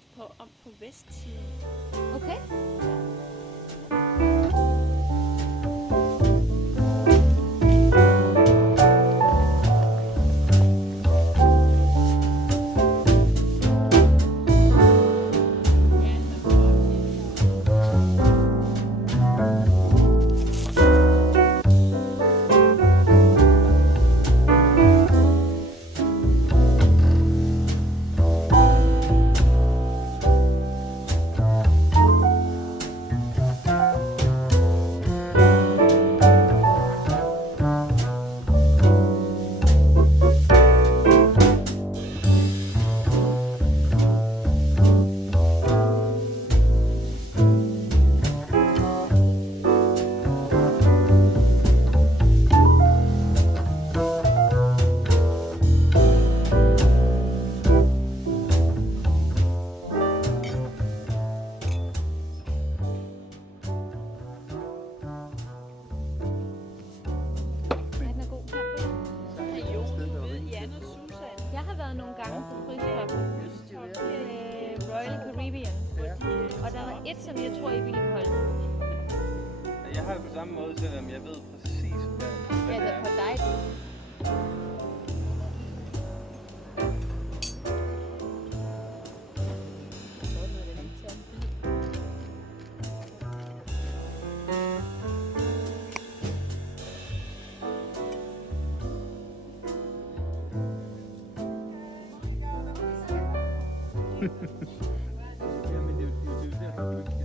skulle om på vestsiden. Okay. Jeg har været nogle gange på krydstoppen. Royal Caribbean. Og der var et, som jeg tror, I ville holde. Jeg har det på samme måde, selvom jeg ved præcis, hvad det er. På dig. Jamen, det er jo derfor, du ikke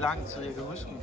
Lang tid, jeg kan huske den.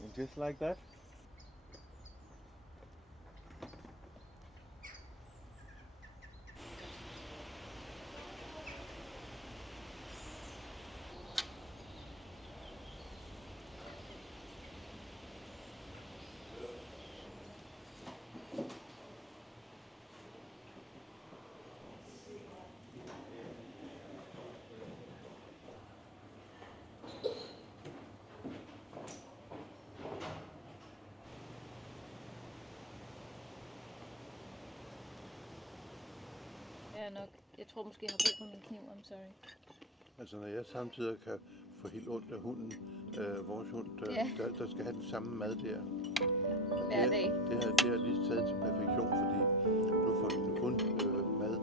And just like that. Jeg tror måske, jeg har brug for min kniv, I'm sorry. Altså når jeg samtidig kan få helt ondt af hunden, vores hund, der skal have den samme mad der. Hver dag. Det har lige taget til perfektion, fordi du får kun mad.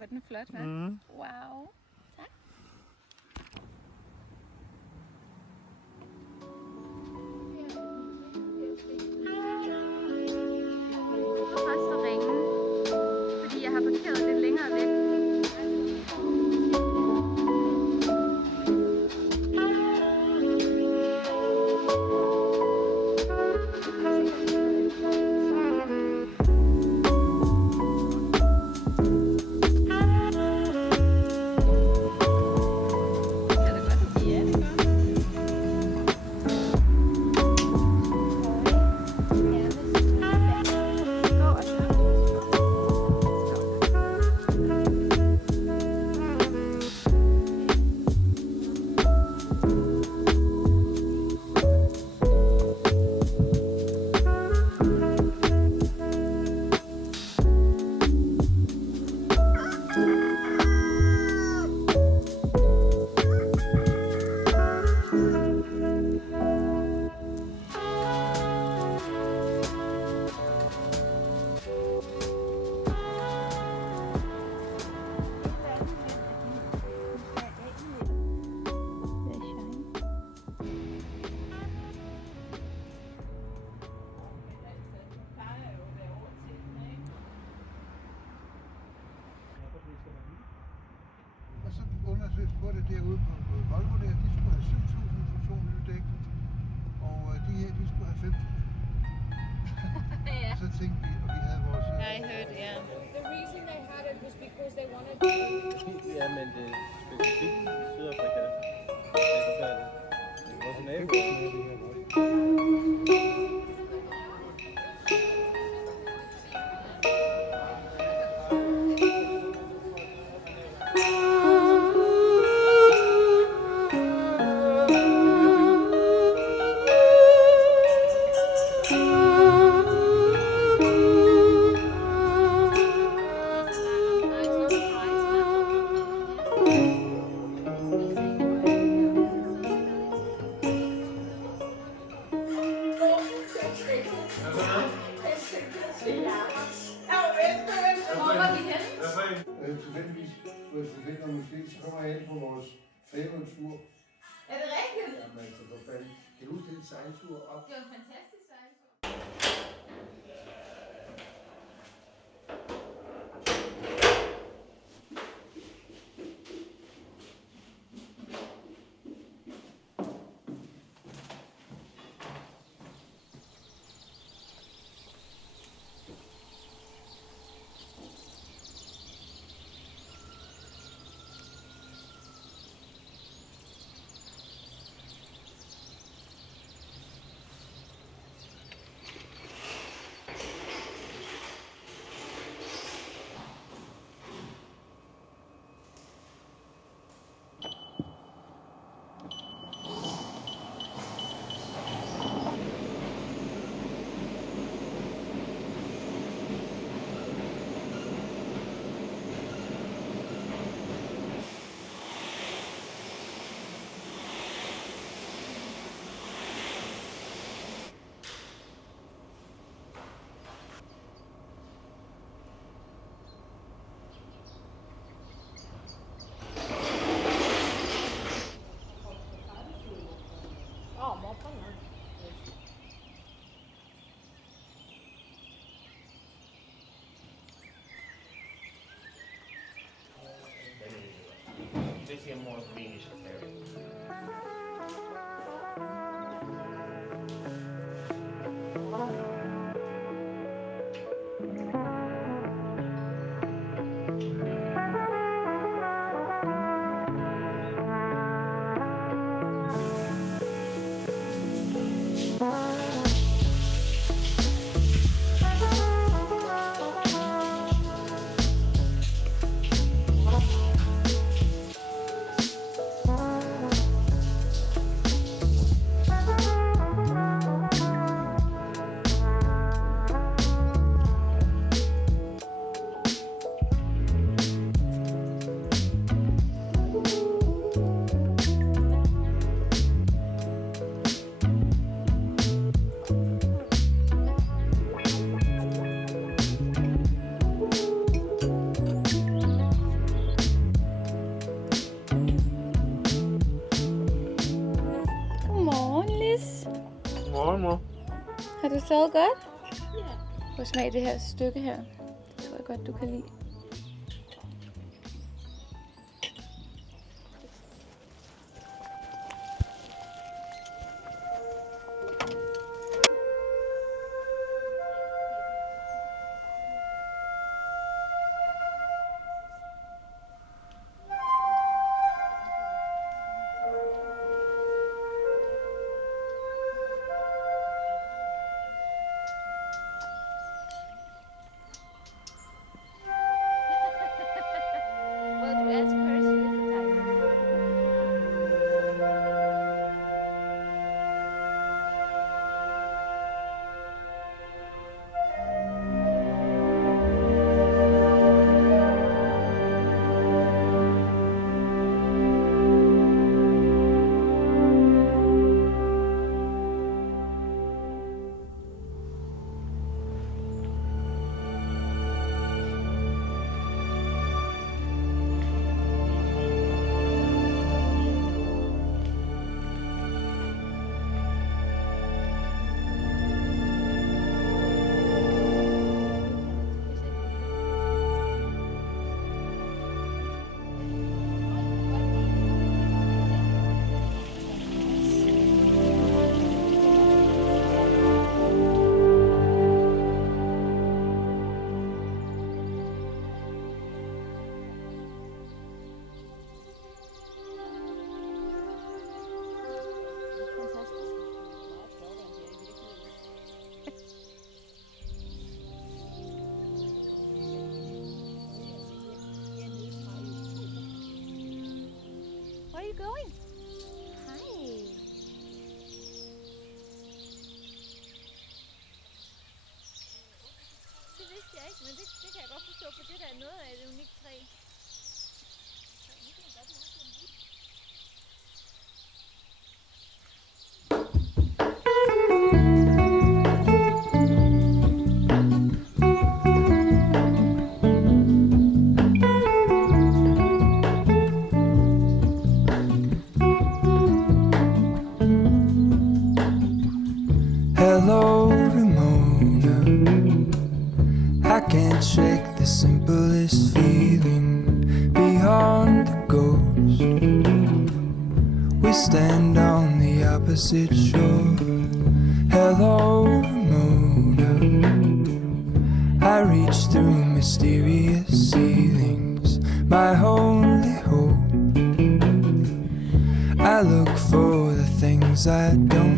hvor den er flot, hva'? Wow. Tak. Jeg har først at ringe, fordi jeg har parkeret lidt længere væk. Og så undersøges på det derude på Volvo der, de skulle have 7.000 for 2 nye dæk, og de her, de skulle have 5.000. Ja. Så tænkte vi, og vi havde vores... I heard, yeah. The reason they had it was because they wanted Ja, men det er specifikt i Sydafrika. Det er forfærdeligt. Vores naboer. Tilfældigvis, hvis vi finder noget musik, så kommer jeg ind på vores Fanø-tur. Er det rigtigt? Jamen altså, for fanden. Kan du huske den sejltur op? Det var en fantastisk sejltur. This is a more greenish area. Morgen, mor. Har du sovet godt? Ja. Prøv at smage det her stykke her. Det tror jeg godt, du kan lide. Where are you going? Hi. Det vidste jeg ikke, men det kan jeg godt forstå, for det der er noget af et unikt træ. Hello, Ramona. I can't shake the simplest feeling beyond the ghost. We stand on the opposite shore. Hello, Ramona. I reach through mysterious ceilings, my only hope. I look for the things I don't